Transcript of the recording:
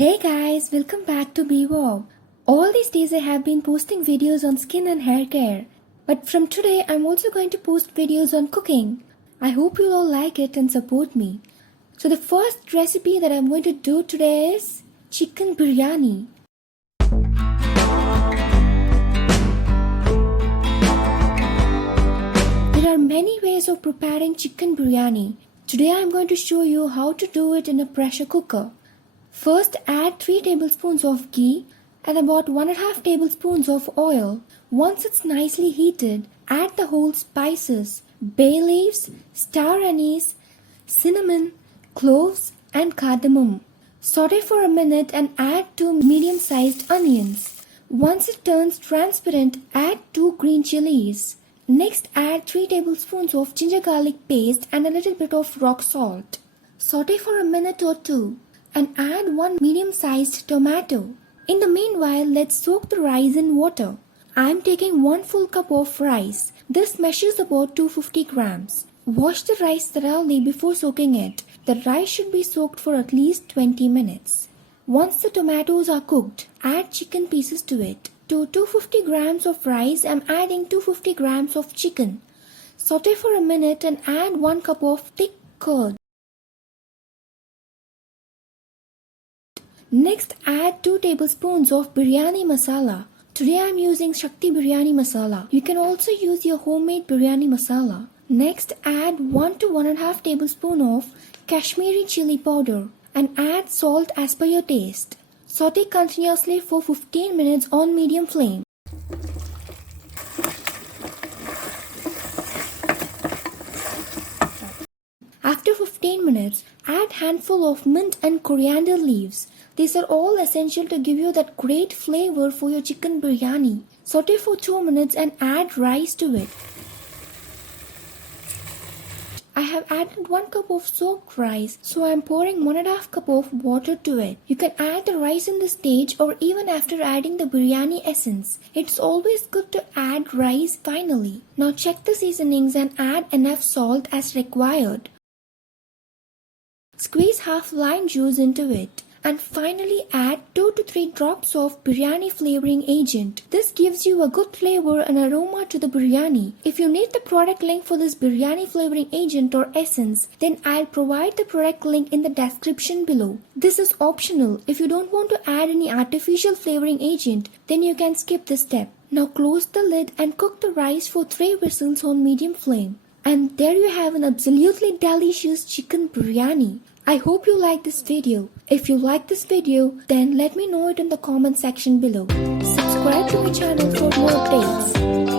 Hey guys, welcome back to BWOB. All these days I have been posting videos on skin and hair care. But from today I'm also going to post videos on cooking. I hope you all like it and support me. So the first recipe that I'm going to do today is Chicken Biryani. There are many ways of preparing chicken biryani. Today I'm going to show you how to do it in a pressure cooker. First, add 3 tablespoons of ghee and about 1.5 tablespoons of oil. Once it's nicely heated, add the whole spices, bay leaves, star anise, cinnamon, cloves and cardamom. Saute for a minute and add 2 medium-sized onions. Once it turns transparent, add 2 green chillies. Next, add 3 tablespoons of ginger garlic paste and a little bit of rock salt. Saute for a minute or two and add 1 medium-sized tomato. In the meanwhile, let's soak the rice in water. I am taking 1 full cup of rice. This measures about 250 grams. Wash the rice thoroughly before soaking it. The rice should be soaked for at least 20 minutes. Once the tomatoes are cooked, add chicken pieces to it. To 250 grams of rice, I am adding 250 grams of chicken. Saute for a minute and add 1 cup of thick curd. Next, add 2 tablespoons of biryani masala. Today I am using Shakti biryani masala. You can also use your homemade biryani masala. Next, add 1 to 1.5 tablespoon of kashmiri chili powder and add salt as per your taste. Saute continuously for 15 minutes on medium flame. After 15 minutes, add handful of mint and coriander leaves. These are all essential to give you that great flavor for your chicken biryani. Saute for 2 minutes and add rice to it. I have added 1 cup of soaked rice, so I am pouring 1.5 cup of water to it. You can add the rice in this stage or even after adding the biryani essence. It's always good to add rice finally. Now check the seasonings and add enough salt as required. Squeeze half lime juice into it. And finally add 2 to 3 drops of biryani flavoring agent. This gives you a good flavor and aroma to the biryani. If you need the product link for this biryani flavoring agent or essence, then I'll provide the product link in the description below. This is optional. If you don't want to add any artificial flavoring agent, then you can skip this step. Now close the lid and cook the rice for 3 whistles on medium flame. And there you have an absolutely delicious chicken biryani. I hope you like this video. If you like this video, then let me know it in the comment section below. Subscribe to my channel for more updates.